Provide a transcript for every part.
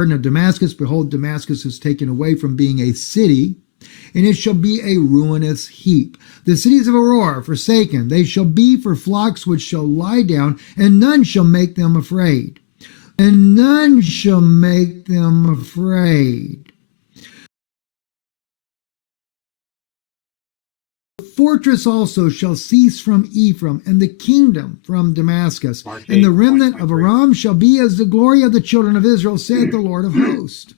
of Damascus, behold, Damascus is taken away from being a city, and it shall be a ruinous heap. The cities of Aurora are forsaken. They shall be for flocks which shall lie down, and none shall make them afraid. And none shall make them afraid. The fortress also shall cease from Ephraim, and the kingdom from Damascus. And the remnant of Aram shall be as the glory of the children of Israel, saith the Lord of hosts.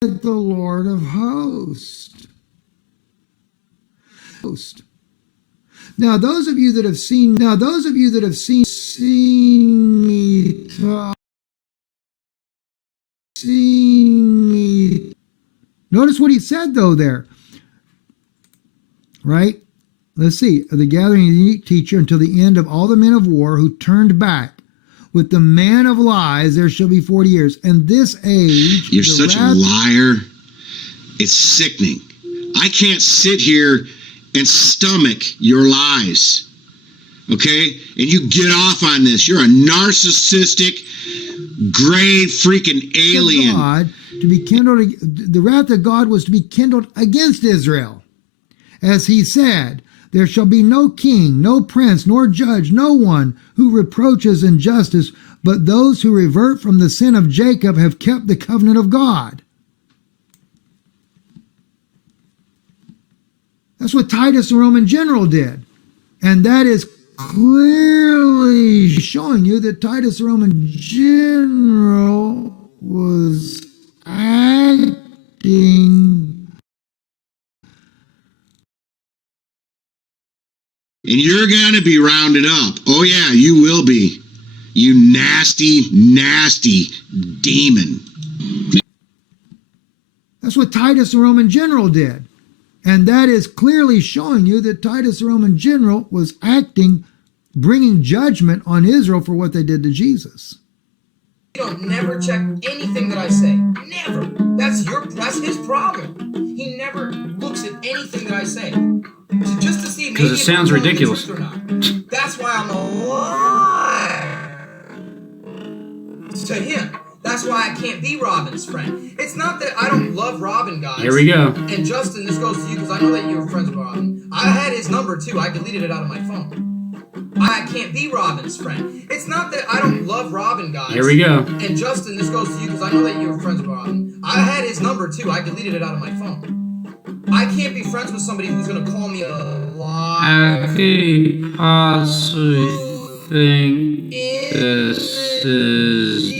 The Lord of hosts. Now those of you that have seen me talk, notice what he said though there, right? Let's see. The gathering of the teacher until the end of all the men of war who turned back. With the man of lies, there shall be 40 years. And this age... You're such a liar. It's sickening. I can't sit here and stomach your lies. Okay? And you get off on this. You're a narcissistic, gray freaking alien. God to be kindled, the wrath of God was to be kindled against Israel. As he said, there shall be no king, no prince, nor judge, no one who reproaches injustice, but those who revert from the sin of Jacob have kept the covenant of God. That's what Titus, the Roman general, did. And that is clearly showing you that Titus, the Roman general, was acting... And you're going to be rounded up. Oh, yeah, you will be. You nasty, nasty demon. That's what Titus, the Roman general, did. And that is clearly showing you that Titus, the Roman general, was acting, bringing judgment on Israel for what they did to Jesus. You don't never check anything that I say. Never. That's his problem. He never looks at anything that I say. Just to see because it sounds ridiculous. That's why I'm a liar to him. That's why I can't be Robin's friend. It's not that I don't love Robin, guys. Here we go. And Justin, this goes to you because I know that you were friends with Robin. I had his number too. I deleted it out of my phone. I can't be Robin's friend. It's not that I don't love Robin, guys. Here we go. And Justin, this goes to you because I know that you were friends with Robin. I had his number too. I deleted it out of my phone. I can't be friends with somebody who's going to call me a liar. I possibly think this is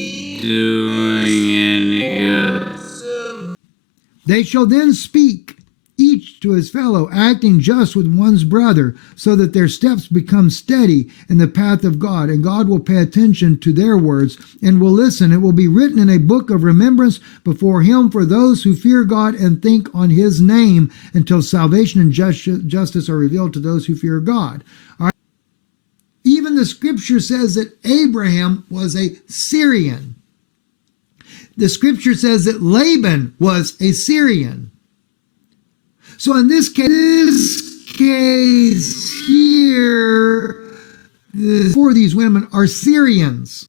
doing any good. They shall then speak, each to his fellow, acting just with one's brother, so that their steps become steady in the path of God, and God will pay attention to their words and will listen. It will be written in a book of remembrance before him for those who fear God and think on his name, until salvation and justice are revealed to those who fear God. All right. Even the scripture says that Abraham was a Syrian. The scripture says that Laban was a Syrian. So in this case here, four of these women are Syrians.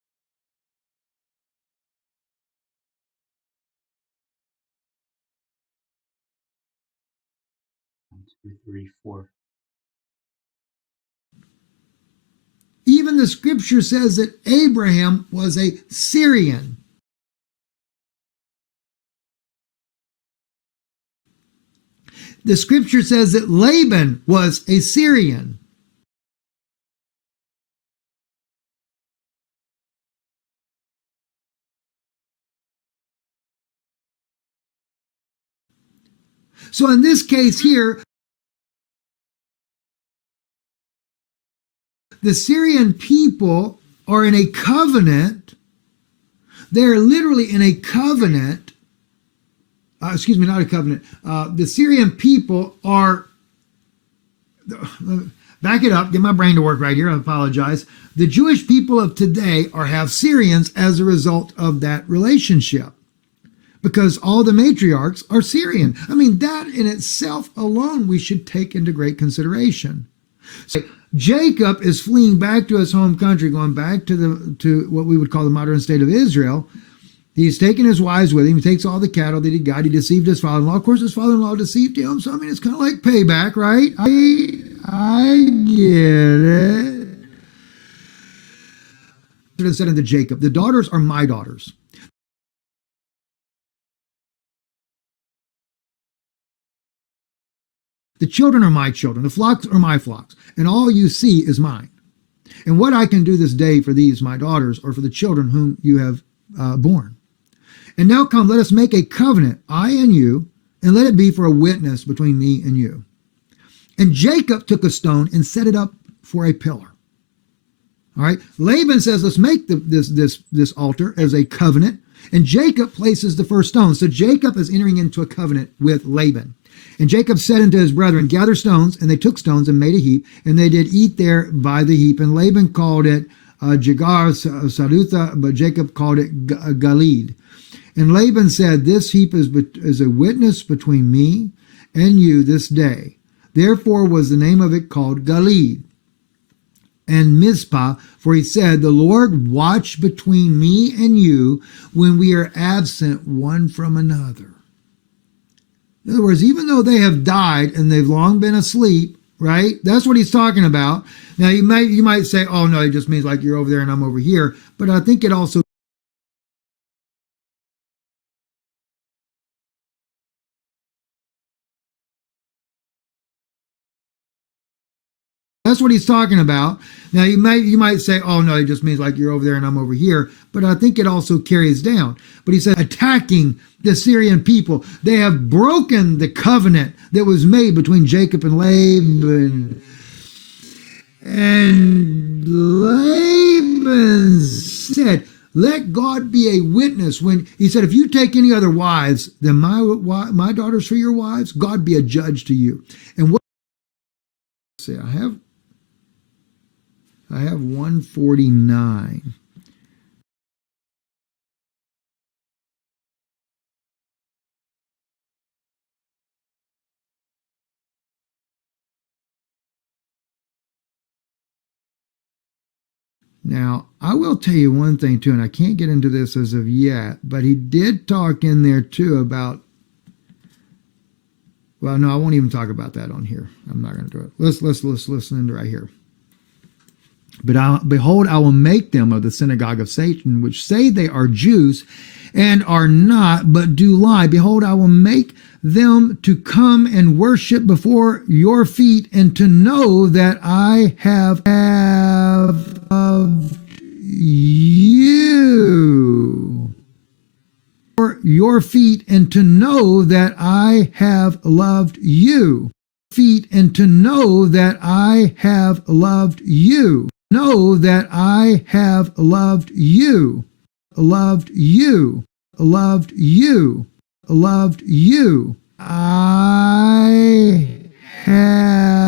One, two, three, four. Even the scripture says that Abraham was a Syrian. The scripture says that Laban was a Syrian. So in this case here, the Syrian people are in a covenant. They're literally in a covenant. Not a covenant. The Syrian people are, back it up, get my brain to work right here, I apologize. The Jewish people of today have Syrians as a result of that relationship, because all the matriarchs are Syrian. I mean, that in itself alone we should take into great consideration. So Jacob is fleeing back to his home country, going back to what we would call the modern state of Israel. He's taken his wives with him. He takes all the cattle that he got. He deceived his father-in-law. Of course, his father-in-law deceived him. So, I mean, it's kind of like payback, right? I get it. It said unto Jacob, the daughters are my daughters. The children are my children. The flocks are my flocks. And all you see is mine. And what I can do this day for these, my daughters, or for the children whom you have born. And now come, let us make a covenant, I and you, and let it be for a witness between me and you. And Jacob took a stone and set it up for a pillar. All right. Laban says, let's make this altar as a covenant. And Jacob places the first stone. So Jacob is entering into a covenant with Laban. And Jacob said unto his brethren, gather stones. And they took stones and made a heap. And they did eat there by the heap. And Laban called it Jagar Sarutha, but Jacob called it Galid. And Laban said, this heap is a witness between me and you this day. Therefore was the name of it called Galid. And Mizpah, for he said, the Lord watch between me and you when we are absent one from another. In other words, even though they have died and they've long been asleep, right? That's what he's talking about. Now you might say, oh no, it just means like you're over there and I'm over here. But I think it also that's what he's talking about. Now you might say, oh no, it just means like you're over there and I'm over here. But I think it also carries down. But he said, attacking the Syrian people. They have broken the covenant that was made between Jacob and Laban. And Laban said, let God be a witness. When he said, if you take any other wives than my daughters for your wives, God be a judge to you. And what see, I have 149. Now, I will tell you one thing too, and I can't get into this as of yet, but he did talk in there too about, well, no, I won't even talk about that on here. I'm not going to do it. Let's listen to right here. But behold, I will make them of the synagogue of Satan, which say they are Jews and are not, but do lie. Behold, I will make them to come and worship before your feet, and to know that I have loved you. For your feet, and to know that I have loved you. Feet, and to know that I have loved you. Know that I have loved you. Loved you. Loved you. Loved you. I have